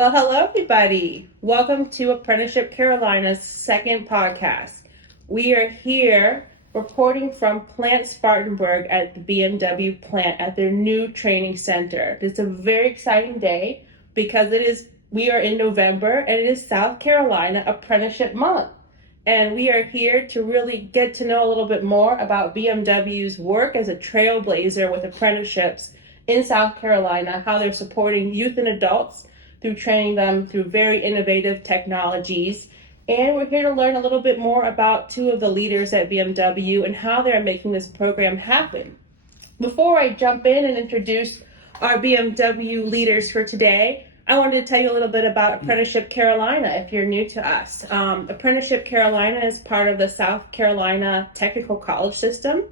Well, hello, everybody. Welcome to Apprenticeship Carolina's second podcast. We are here reporting from Plant Spartanburg at the BMW plant at their new training center. It's a very exciting day because we are in November and it is South Carolina Apprenticeship Month. And we are here to really get to know a little bit more about BMW's work as a trailblazer with apprenticeships in South Carolina, how they're supporting youth and adults through training them through very innovative technologies. And we're here to learn a little bit more about two of the leaders at BMW and how they're making this program happen. Before I jump in and introduce our BMW leaders for today, I wanted to tell you a little bit about Apprenticeship Carolina if you're new to us. Apprenticeship Carolina is part of the South Carolina Technical College System,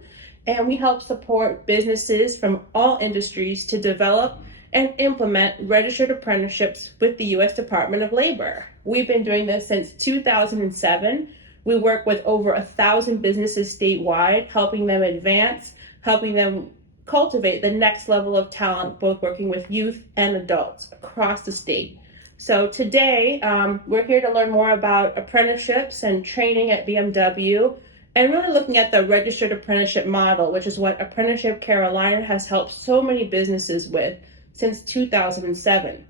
and we help support businesses from all industries to develop and implement registered apprenticeships with the U.S. Department of Labor. We've been doing this since 2007. We work with over 1,000 businesses statewide, helping them advance, helping them cultivate the next level of talent, both working with youth and adults across the state. So today, we're here to learn more about apprenticeships and training at BMW, and really looking at the registered apprenticeship model, which is what Apprenticeship Carolina has helped so many businesses with since 2007.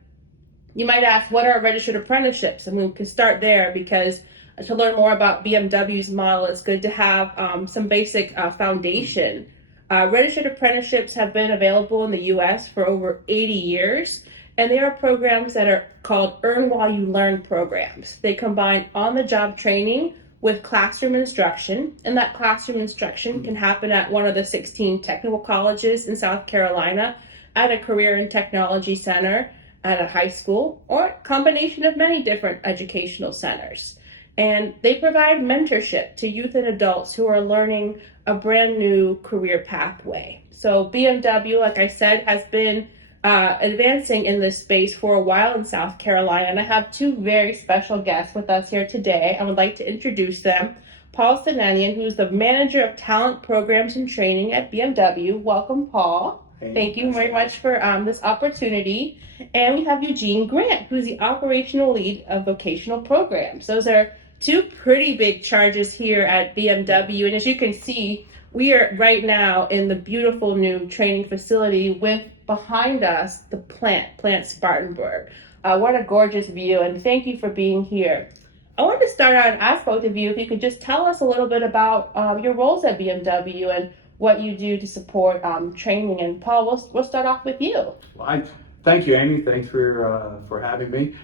You might ask, what are registered apprenticeships? And we can start there because to learn more about BMW's model, it's good to have some basic foundation. Registered apprenticeships have been available in the U.S. for over 80 years, and they are programs that are called Earn While You Learn programs. They combine on-the-job training with classroom instruction, and that classroom instruction can happen at one of the 16 technical colleges in South Carolina, at a career and technology center, at a high school, or a combination of many different educational centers. And they provide mentorship to youth and adults who are learning a brand new career pathway. So BMW, like I said, has been advancing in this space for a while in South Carolina. And I have two very special guests with us here today. I would like to introduce them. Paul Sinanian, who's the Manager of Talent Programs and Training at BMW. Welcome, Paul. Thank you very much for this opportunity. And we have Eugene Grant, who's the Operational Lead of Vocational Programs. Those are two pretty big charges here at BMW. And as you can see, we are right now in the beautiful new training facility with behind us the Plant Spartanburg. What a gorgeous view, and thank you for being here. I wanted to start out and ask both of you if you could just tell us a little bit about your roles at BMW and what you do to support training. And Paul, we'll start off with you. Well, thank you, Amy. Thanks for having me.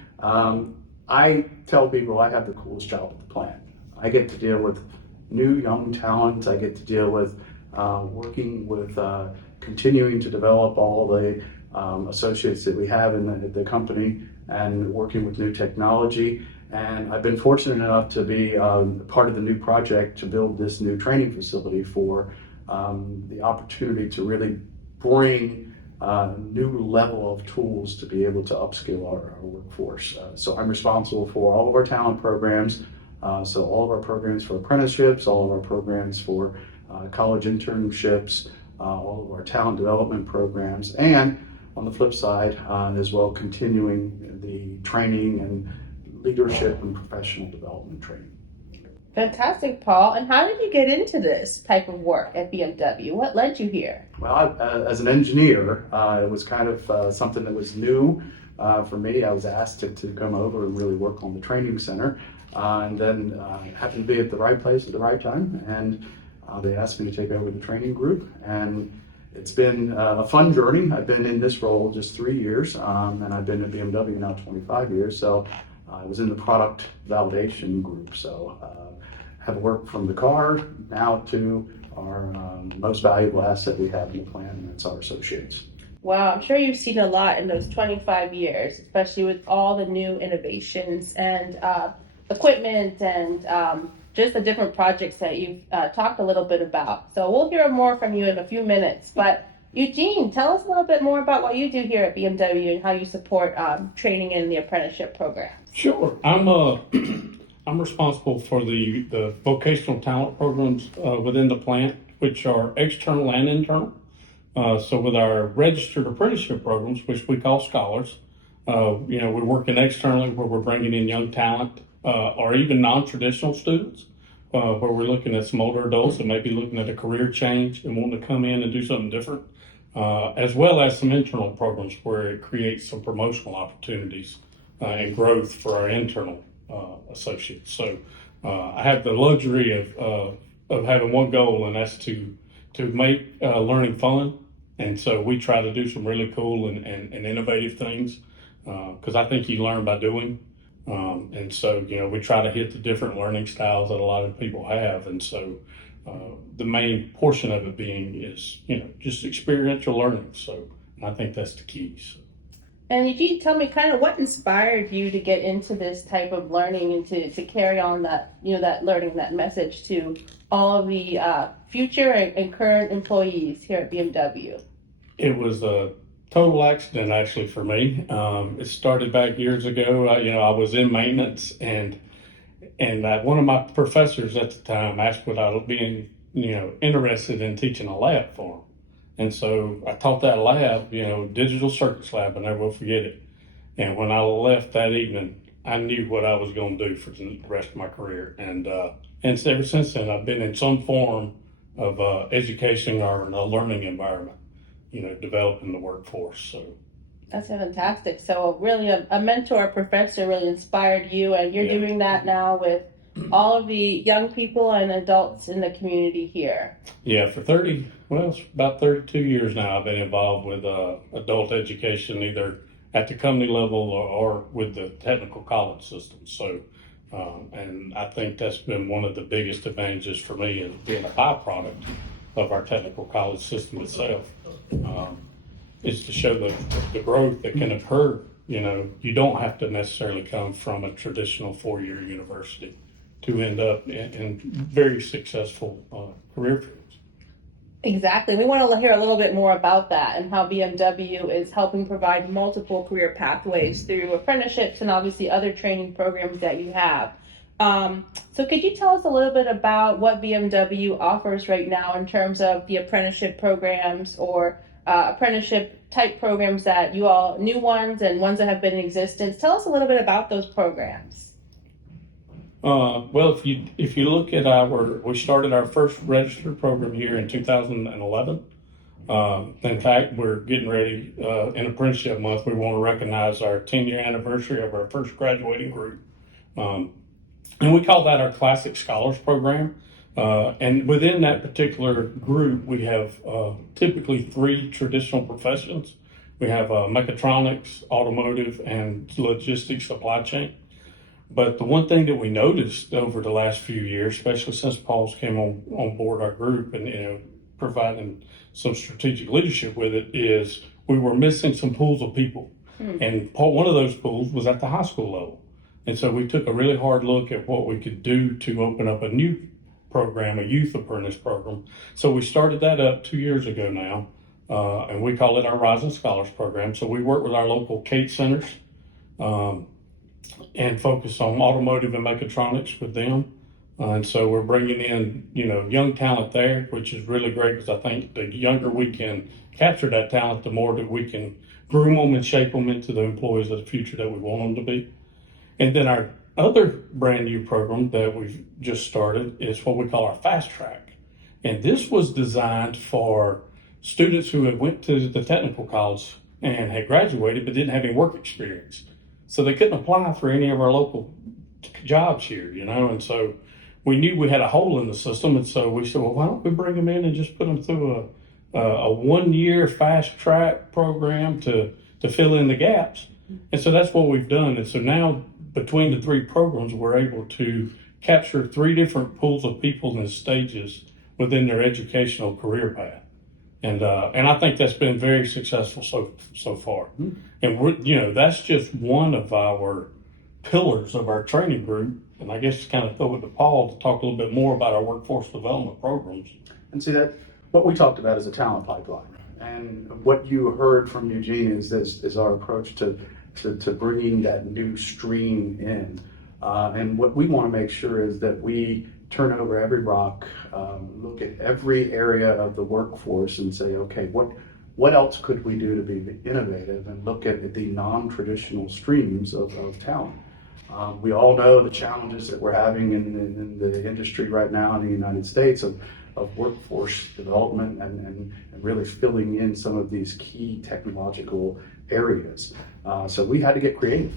I tell people I have the coolest job at the plant. I get to deal with new young talent. I get to deal with working with continuing to develop all the associates that we have in the company and working with new technology. And I've been fortunate enough to be part of the new project to build this new training facility for the opportunity to really bring a new level of tools to be able to upskill our workforce. So I'm responsible for all of our talent programs, so all of our programs for apprenticeships, all of our programs for college internships, all of our talent development programs, and on the flip side as well, continuing the training and leadership and professional development training. Fantastic, Paul. And how did you get into this type of work at BMW? What led you here? Well, as an engineer, it was kind of something that was new for me. I was asked to come over and really work on the training center, and then happened to be at the right place at the right time, and they asked me to take over the training group, and it's been a fun journey. I've been in this role just 3 years, and I've been at BMW now 25 years, so I was in the product validation group, so have worked from the car now to our most valuable asset we have in the plant, and that's our associates. Wow, I'm sure you've seen a lot in those 25 years, especially with all the new innovations and equipment and just the different projects that you've talked a little bit about. So we'll hear more from you in a few minutes. But Eugene, tell us a little bit more about what you do here at BMW and how you support training in the apprenticeship program. Sure. I'm responsible for the vocational talent programs within the plant, which are external and internal. So with our registered apprenticeship programs, which we call scholars, We're working externally where we're bringing in young talent or even non-traditional students where we're looking at some older adults that may be looking at a career change and wanting to come in and do something different, as well as some internal programs where it creates some promotional opportunities and growth for our internal associates. So I have the luxury of having one goal, and that's to make learning fun. And so we try to do some really cool and innovative things because I think you learn by doing. And so, we try to hit the different learning styles that a lot of people have. And so the main portion of it being is, just experiential learning. So I think that's the key. So. And Eugene, tell me kind of what inspired you to get into this type of learning and to carry on that, that learning, that message to all of the future and current employees here at BMW? It was a total accident, actually, for me. It started back years ago. I was in maintenance, and one of my professors at the time asked would I be, interested in teaching a lab for him. And so I taught that lab, digital circuits lab, and I never will forget it. And when I left that evening, I knew what I was going to do for the rest of my career. And ever since then, I've been in some form of education or a learning environment, developing the workforce. So that's fantastic. So really a mentor, a professor really inspired you, and you're doing that now with all of the young people and adults in the community here. Yeah, it's about 32 years now I've been involved with adult education, either at the company level or with the technical college system. So, and I think that's been one of the biggest advantages for me as being a byproduct of our technical college system itself, is to show the growth that can occur. You don't have to necessarily come from a traditional 4-year university to end up in very successful career fields. Exactly. We want to hear a little bit more about that and how BMW is helping provide multiple career pathways through apprenticeships and obviously other training programs that you have. So could you tell us a little bit about what BMW offers right now in terms of the apprenticeship programs or apprenticeship type programs that you all, new ones and ones that have been in existence? Tell us a little bit about those programs. Well, if you look at we started our first registered program here in 2011. In fact, we're getting ready in Apprenticeship Month. We want to recognize our 10-year anniversary of our first graduating group. And we call that our Classic Scholars Program. And within that particular group, we have typically 3 traditional professions. We have mechatronics, automotive, and logistics supply chain. But the one thing that we noticed over the last few years, especially since Paul's came on board our group and providing some strategic leadership with it, is we were missing some pools of people. And one of those pools was at the high school level. And so we took a really hard look at what we could do to open up a new program, a youth apprentice program. So we started that up 2 years ago now, and we call it our Rising Scholars Program. So we work with our local CATE centers and focus on automotive and mechatronics with them. And so we're bringing in, young talent there, which is really great because I think the younger we can capture that talent, the more that we can groom them and shape them into the employees of the future that we want them to be. And then our other brand new program that we've just started is what we call our Fast Track. And this was designed for students who had went to the technical college and had graduated but didn't have any work experience. So they couldn't apply for any of our local jobs here, and so we knew we had a hole in the system. And so we said, well, why don't we bring them in and just put them through a 1-year fast track program to fill in the gaps. And so that's what we've done. And so now between the 3 programs, we're able to capture 3 different pools of people and stages within their educational career path. And I think that's been very successful so far. And that's just one of our pillars of our training group. And I guess kind of throw it to Paul to talk a little bit more about our workforce development programs. And see that what we talked about is a talent pipeline. And what you heard from Eugene is our approach to bringing that new stream in. And what we want to make sure is that we turn over every rock, look at every area of the workforce and say, okay, what else could we do to be innovative and look at the non-traditional streams of talent? We all know the challenges that we're having in the industry right now in the United States of workforce development and really filling in some of these key technological areas. So we had to get creative.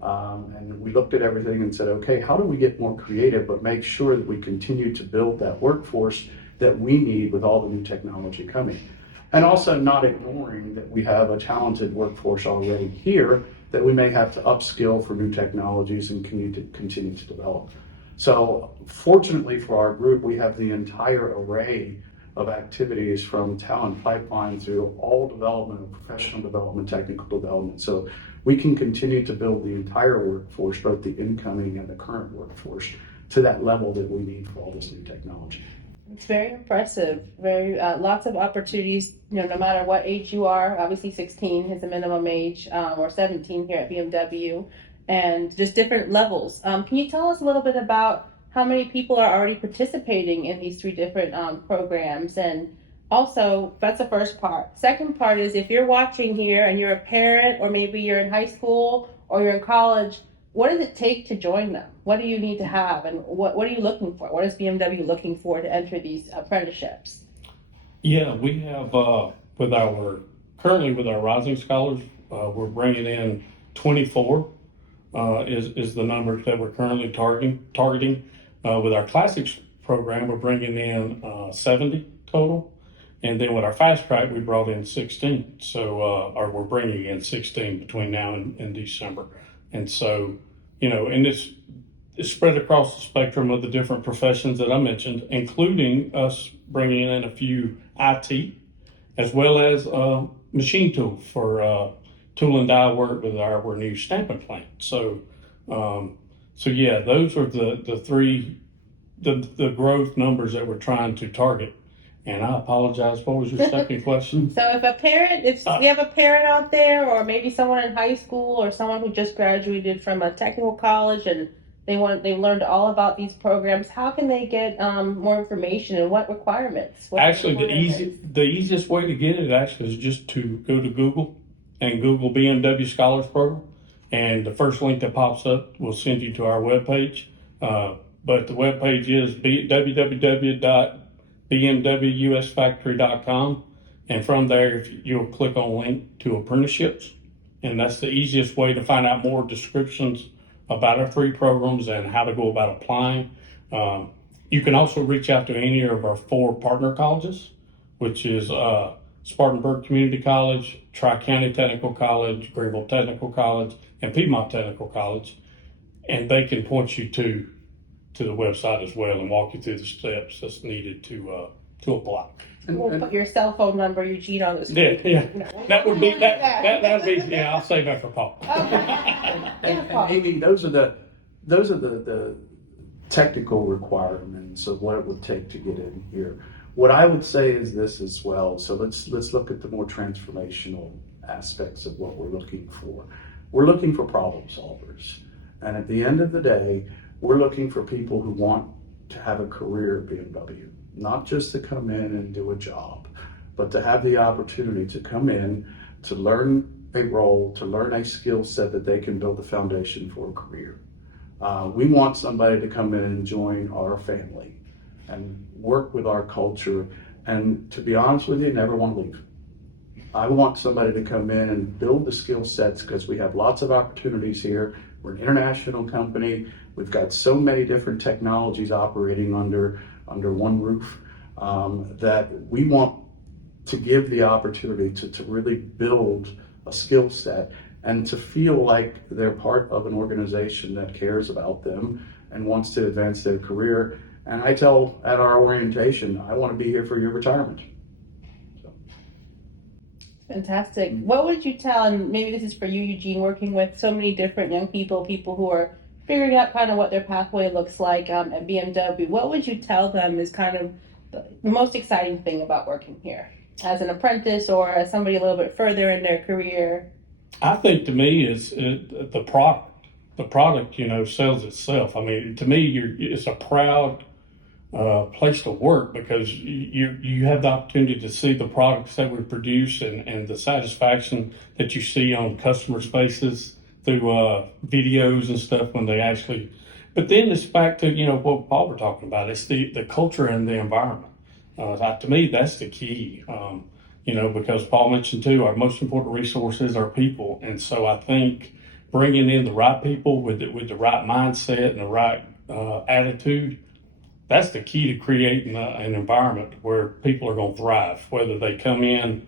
And we looked at everything and said, okay, how do we get more creative but make sure that we continue to build that workforce that we need with all the new technology coming? And also not ignoring that we have a talented workforce already here that we may have to upskill for new technologies and continue to develop. So fortunately for our group, we have the entire array of activities from talent pipeline through all development, professional development, technical development. So we can continue to build the entire workforce, both the incoming and the current workforce, to that level that we need for all this new technology. It's very impressive. Very lots of opportunities. No matter what age you are. Obviously, 16 is the minimum age, or 17 here at BMW, and just different levels. Can you tell us a little bit about how many people are already participating in these 3 different programs? And also, that's the first part. Second part is, if you're watching here and you're a parent, or maybe you're in high school or you're in college, what does it take to join them? What do you need to have, and what are you looking for? What is BMW looking for to enter these apprenticeships? Yeah, we have currently with our rising scholars, we're bringing in 24 is the number that we're currently targeting. With our classics program, we're bringing in 70 total, and then with our fast track, we brought in 16. So, or we're bringing in 16 between now and December. And so, and it's spread across the spectrum of the different professions that I mentioned, including us bringing in a few IT, as well as machine tools for tool and die work with our new stamping plant. So, yeah, those are the 3 growth numbers that we're trying to target. And I apologize. What was your second question? So if you have a parent out there, or maybe someone in high school, or someone who just graduated from a technical college, and they learned all about these programs, how can they get more information, and what requirements? Actually, the easiest way to get it is just to go to Google and Google BMW Scholars Program, and the first link that pops up will send you to our webpage. But the webpage is www.bmwusfactory.com, and from there you'll click on link to apprenticeships, and that's the easiest way to find out more descriptions about our 3 programs and how to go about applying. You can also reach out to any of our 4 partner colleges, which is Spartanburg Community College, Tri-County Technical College, Greenville Technical College, and Piedmont Technical College, and they can point you to the website as well and walk you through the steps that's needed to apply. We'll put your cell phone number, Eugene, on the screen. Yeah. That would be yeah. I'll save that for Paul. Okay. And Amy, those are the technical requirements of what it would take to get in here. What I would say is this as well. So let's look at the more transformational aspects of what we're looking for. We're looking for problem solvers, and at the end of the day, we're looking for people who want to have a career at BMW, not just to come in and do a job, but to have the opportunity to come in, to learn a role, to learn a skill set that they can build the foundation for a career. We want somebody to come in and join our family and work with our culture, and to be honest with you, never want to leave. I want somebody to come in and build the skill sets, because we have lots of opportunities here. We're an international company. We've got so many different technologies operating under one roof, that we want to give the opportunity to really build a skill set and to feel like they're part of an organization that cares about them and wants to advance their career. And I tell at our orientation, I want to be here for your retirement. Fantastic. What would you tell, and maybe this is for you, Eugene, working with so many different young people who are figuring out kind of what their pathway looks like at BMW, what would you tell them is kind of the most exciting thing about working here as an apprentice or as somebody a little bit further in their career? I think to me is the product. The product, sells itself. I mean, to me, it's a proud place to work, because you have the opportunity to see the products that we produce, and the satisfaction that you see on customers' faces through videos and stuff when they actually. But then it's back to what Paul were talking about. It's the culture and the environment. To me, that's the key. Because Paul mentioned too, our most important resource is our people, and so I think bringing in the right people with the right mindset and the right attitude, that's the key to creating an environment where people are going to thrive, whether they come in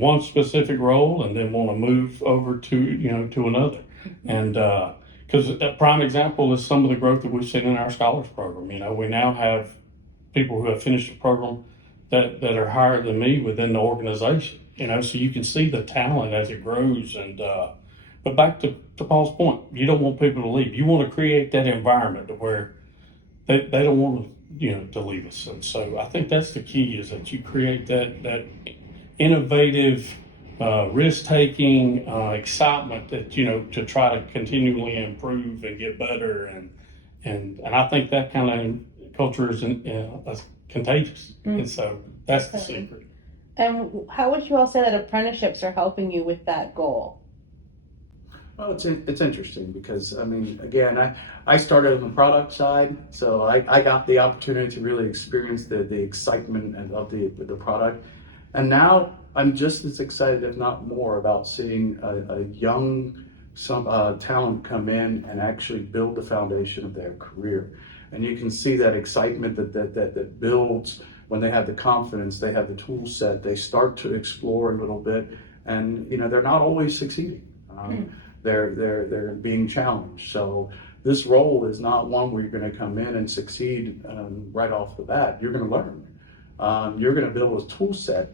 one specific role and then want to move over to another. And because a prime example is some of the growth that we've seen in our scholars program. We now have people who have finished the program that are higher than me within the organization. So you can see the talent as it grows. And but back to Paul's point, you don't want people to leave. You want to create that environment where they don't want to leave us. And so I think that's the key, is that you create that innovative, risk-taking excitement that to try to continually improve and get better, and I think that kind of culture is contagious. And so that's the secret. And how would you all say that apprenticeships are helping you with that goal? Well, it's interesting because, again, I started on the product side, so I got the opportunity to really experience the excitement of the product. And now I'm just as excited, if not more, about seeing a young talent come in and actually build the foundation of their career. And you can see that excitement that builds when they have the confidence, they have the tool set, they start to explore a little bit, and they're not always succeeding. They're being challenged. So this role is not one where you're going to come in and succeed right off the bat. You're going to learn. You're going to build a set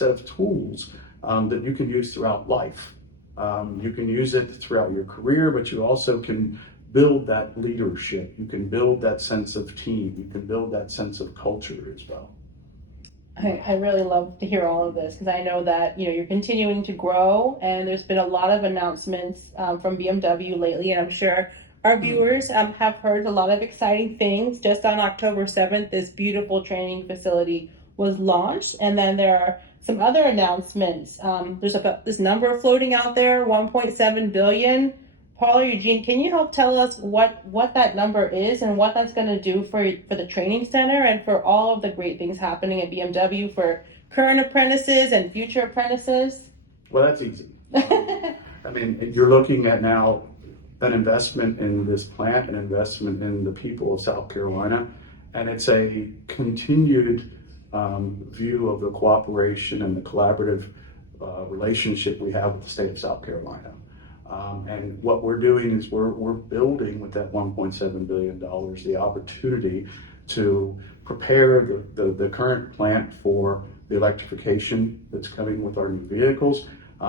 of tools that you can use throughout life. You can use it throughout your career, but you also can build that leadership. You can build that sense of team. You can build that sense of culture as well. I really love to hear all of this, because I know that you're continuing to grow, and there's been a lot of announcements from BMW lately, and I'm sure our viewers have heard a lot of exciting things. Just on October 7th, this beautiful training facility was launched, and then there are some other announcements. There's this number floating out there, 1.7 billion. Paul or Eugene, can you help tell us what that number is and what that's going to do for the training center and for all of the great things happening at BMW for current apprentices and future apprentices? Well, that's easy. You're looking at now an investment in this plant, an investment in the people of South Carolina, and it's a continued view of the cooperation and the collaborative relationship we have with the state of South Carolina. And what we're doing is we're building with that $1.7 billion the opportunity to prepare the current plant for the electrification that's coming with our new vehicles.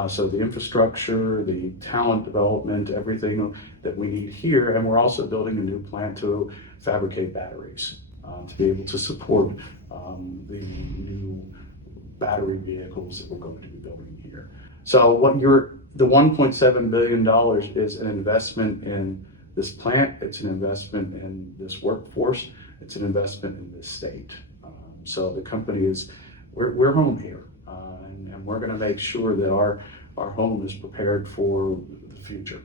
So the infrastructure, the talent development, everything that we need here. And we're also building a new plant to fabricate batteries to be able to support the new battery vehicles that we're going to be building here. So the $1.7 billion is an investment in this plant. It's an investment in this workforce. It's an investment in this state. So the company we're home here, and we're going to make sure that our home is prepared for the future.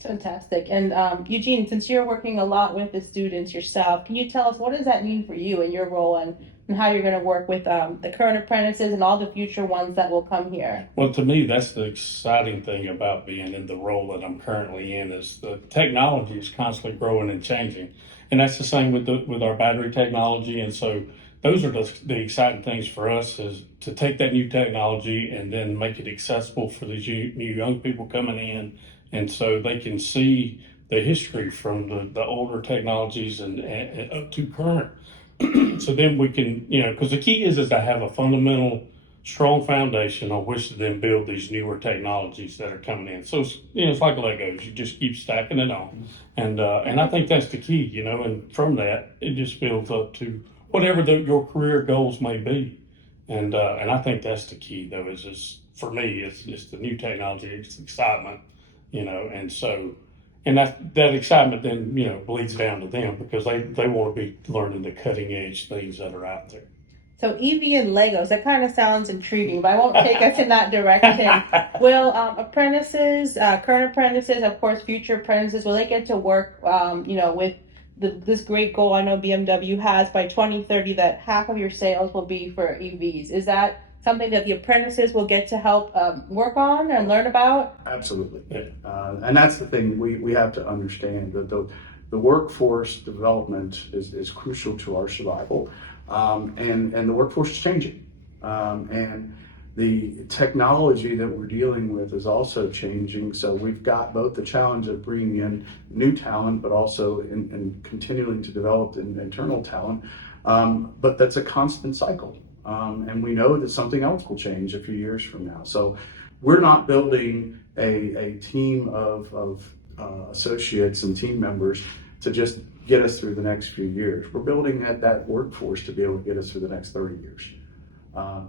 Fantastic. And Eugene, since you're working a lot with the students yourself, can you tell us what does that mean for you and your role, and how you're going to work with the current apprentices and all the future ones that will come here? Well, to me, that's the exciting thing about being in the role that I'm currently in, is the technology is constantly growing and changing. And that's the same with our battery technology. And so those are the exciting things for us, is to take that new technology and then make it accessible for these new young people coming in. And so they can see the history from the older technologies and up to current. So then we can, because the key is to have a fundamental, strong foundation on which to then build these newer technologies that are coming in. So it's like Legos; you just keep stacking it on, and I think that's the key, And from that, it just builds up to whatever your career goals may be, and I think that's the key, though. For me, it's the new technology, it's excitement, And so and that excitement then, bleeds down to them because they want to be learning the cutting edge things that are out there. So EV and Legos, that kind of sounds intriguing, but I won't take us in that direction. Will apprentices, current apprentices, of course, future apprentices, will they get to work, with this great goal I know BMW has by 2030 that half of your sales will be for EVs? Is that something that the apprentices will get to help work on and learn about? Absolutely. Yeah. And that's the thing we have to understand that the workforce development is crucial to our survival. And the workforce is changing. And the technology that we're dealing with is also changing. So we've got both the challenge of bringing in new talent, but also in continuing to develop internal talent. But that's a constant cycle. And we know that something else will change a few years from now. So we're not building a team of associates and team members to just get us through the next few years. We're building that workforce to be able to get us through the next 30 years.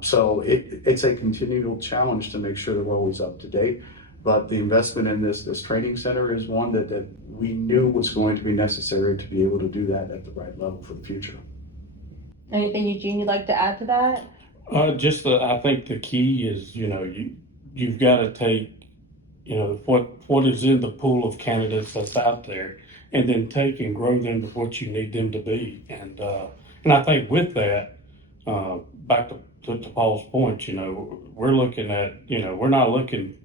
So it's a continual challenge to make sure that we're always up to date. But the investment in this training center is one that we knew was going to be necessary to be able to do that at the right level for the future. Anything, Eugene, you'd like to add to that? I think the key is, you've got to take, what is in the pool of candidates that's out there, and then take and grow them to what you need them to be. And I think with that, back to Paul's point, we're looking at, we're not looking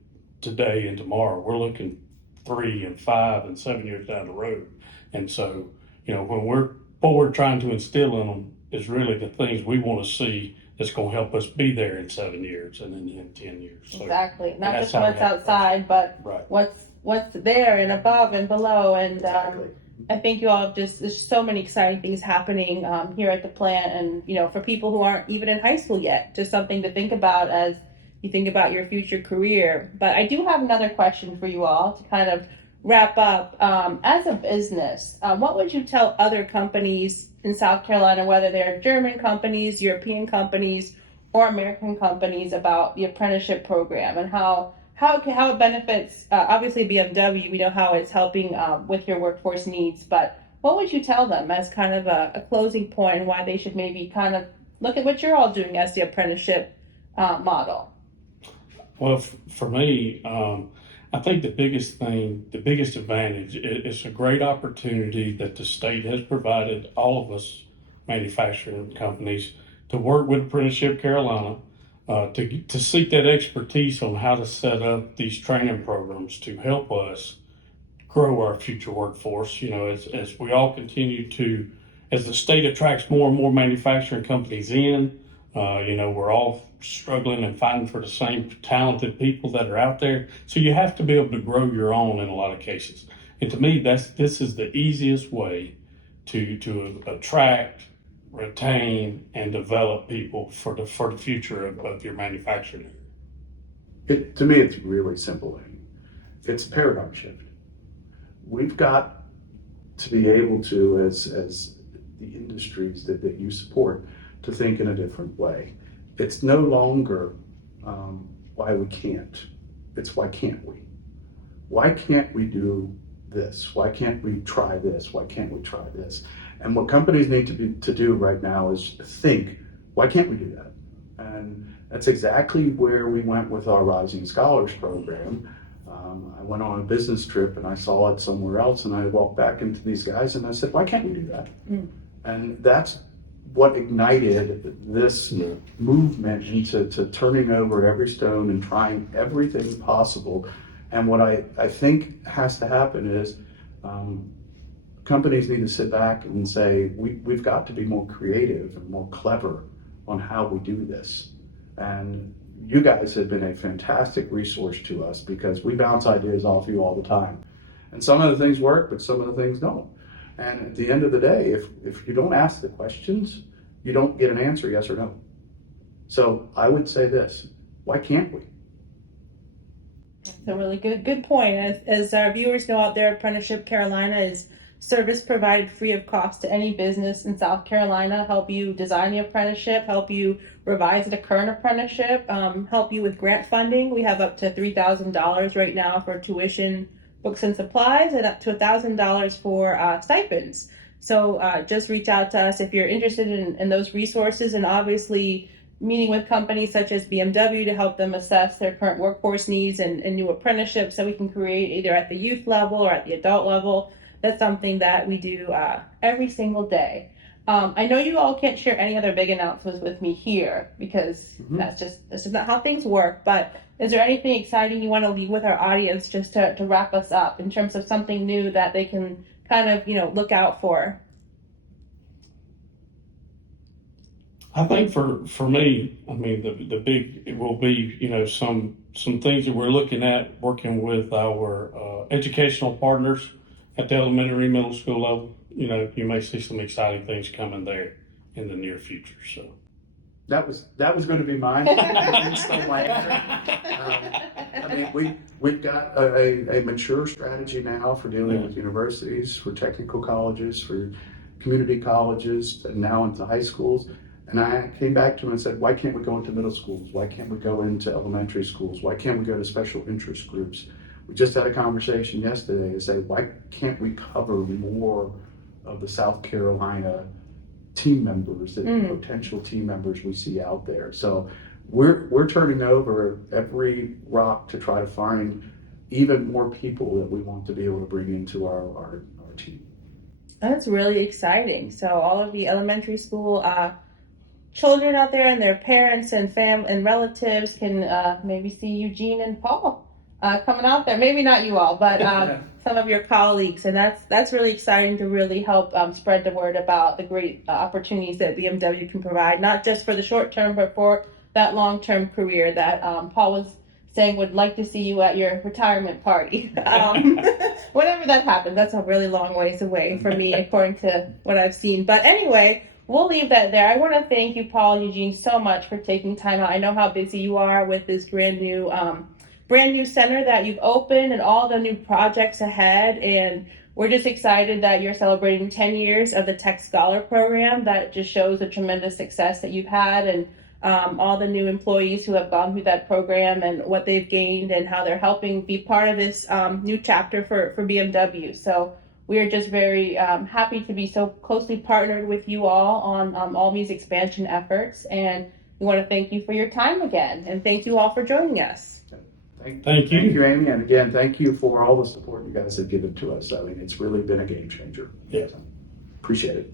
today and tomorrow. We're looking 3 and 5 and 7 years down the road. And so, what we're trying to instill in them is really the things we want to see that's going to help us be there in 7 years and in 10 years. So Exactly. Not just what's outside, but right. what's there and above and below. And Exactly. I think you all there's so many exciting things happening here at the plant. And, for people who aren't even in high school yet, just something to think about as you think about your future career. But I do have another question for you all to kind of wrap up. As a business, what would you tell other companies in South Carolina, whether they're German companies, European companies, or American companies, about the apprenticeship program and how it benefits? Obviously, BMW, we know how it's helping with your workforce needs, but what would you tell them as kind of a closing point and why they should maybe kind of look at what you're all doing as the apprenticeship model? Well, for me, I think the biggest advantage, it's a great opportunity that the state has provided all of us manufacturing companies to work with Apprenticeship Carolina, to seek that expertise on how to set up these training programs to help us grow our future workforce. As we all continue to, as the state attracts more and more manufacturing companies in, we're all struggling and fighting for the same talented people that are out there. So you have to be able to grow your own in a lot of cases. And to me, this is the easiest way to attract, retain, and develop people for the future of your manufacturing. To me, it's really simple. It's a paradigm shift. We've got to be able to, as the industries that you support, to think in a different way. It's no longer why we can't. It's why can't we? Why can't we do this? Why can't we try this? Why can't we try this? And what companies need to do right now is think, why can't we do that? And that's exactly where we went with our Rising Scholars program. I went on a business trip and I saw it somewhere else, and I walked back into these guys and I said, why can't we do that? And that's what ignited this movement into turning over every stone and trying everything possible. And what I think has to happen is companies need to sit back and say, we've got to be more creative and more clever on how we do this. And you guys have been a fantastic resource to us because we bounce ideas off you all the time. And some of the things work, but some of the things don't. And at the end of the day, if you don't ask the questions, you don't get an answer, yes or no. So I would say this, why can't we? That's a really good point. As our viewers know out there, Apprenticeship Carolina is service provided free of cost to any business in South Carolina, help you design the apprenticeship, help you revise the current apprenticeship, help you with grant funding. We have up to $3,000 right now for tuition, books and supplies, and up to $1,000 for stipends. So just reach out to us if you're interested in those resources, and obviously meeting with companies such as BMW to help them assess their current workforce needs and new apprenticeships that we can create either at the youth level or at the adult level. That's something that we do every single day. I know you all can't share any other big announcements with me here because that's just not how things work. But is there anything exciting you want to leave with our audience just to wrap us up in terms of something new that they can kind of look out for? I think for me, I mean, the big, it will be, some things that we're looking at working with our educational partners at the elementary, middle school level. You may see some exciting things coming there in the near future. So That was going to be mine. I mean, we've got a mature strategy now for dealing with universities, for technical colleges, for community colleges, and now into high schools. And I came back to him and said, why can't we go into middle schools? Why can't we go into elementary schools? Why can't we go to special interest groups? We just had a conversation yesterday to say, why can't we cover more of the South Carolina team members and potential team members we see out there? So we're turning over every rock to try to find even more people that we want to be able to bring into our team. That's really exciting. So all of the elementary school children out there and their parents and family and relatives can maybe see Eugene and Paul coming out there. Maybe not you all, but some of your colleagues. And that's really exciting to really help spread the word about the great opportunities that BMW can provide, not just for the short term, but for that long-term career that Paul was saying would like to see you at your retirement party. Whenever that happens, that's a really long ways away for me, according to what I've seen. But anyway, we'll leave that there. I want to thank you, Paul and Eugene, so much for taking time out. I know how busy you are with this brand new center that you've opened and all the new projects ahead. And we're just excited that you're celebrating 10 years of the Tech Scholar program. That just shows the tremendous success that you've had, and all the new employees who have gone through that program and what they've gained and how they're helping be part of this new chapter for BMW. So we are just very happy to be so closely partnered with you all on all these expansion efforts. And we want to thank you for your time again. And thank you all for joining us. Thank you. Thank you, Amy. And again, thank you for all the support you guys have given to us. I mean, it's really been a game changer. Yeah. So, appreciate it.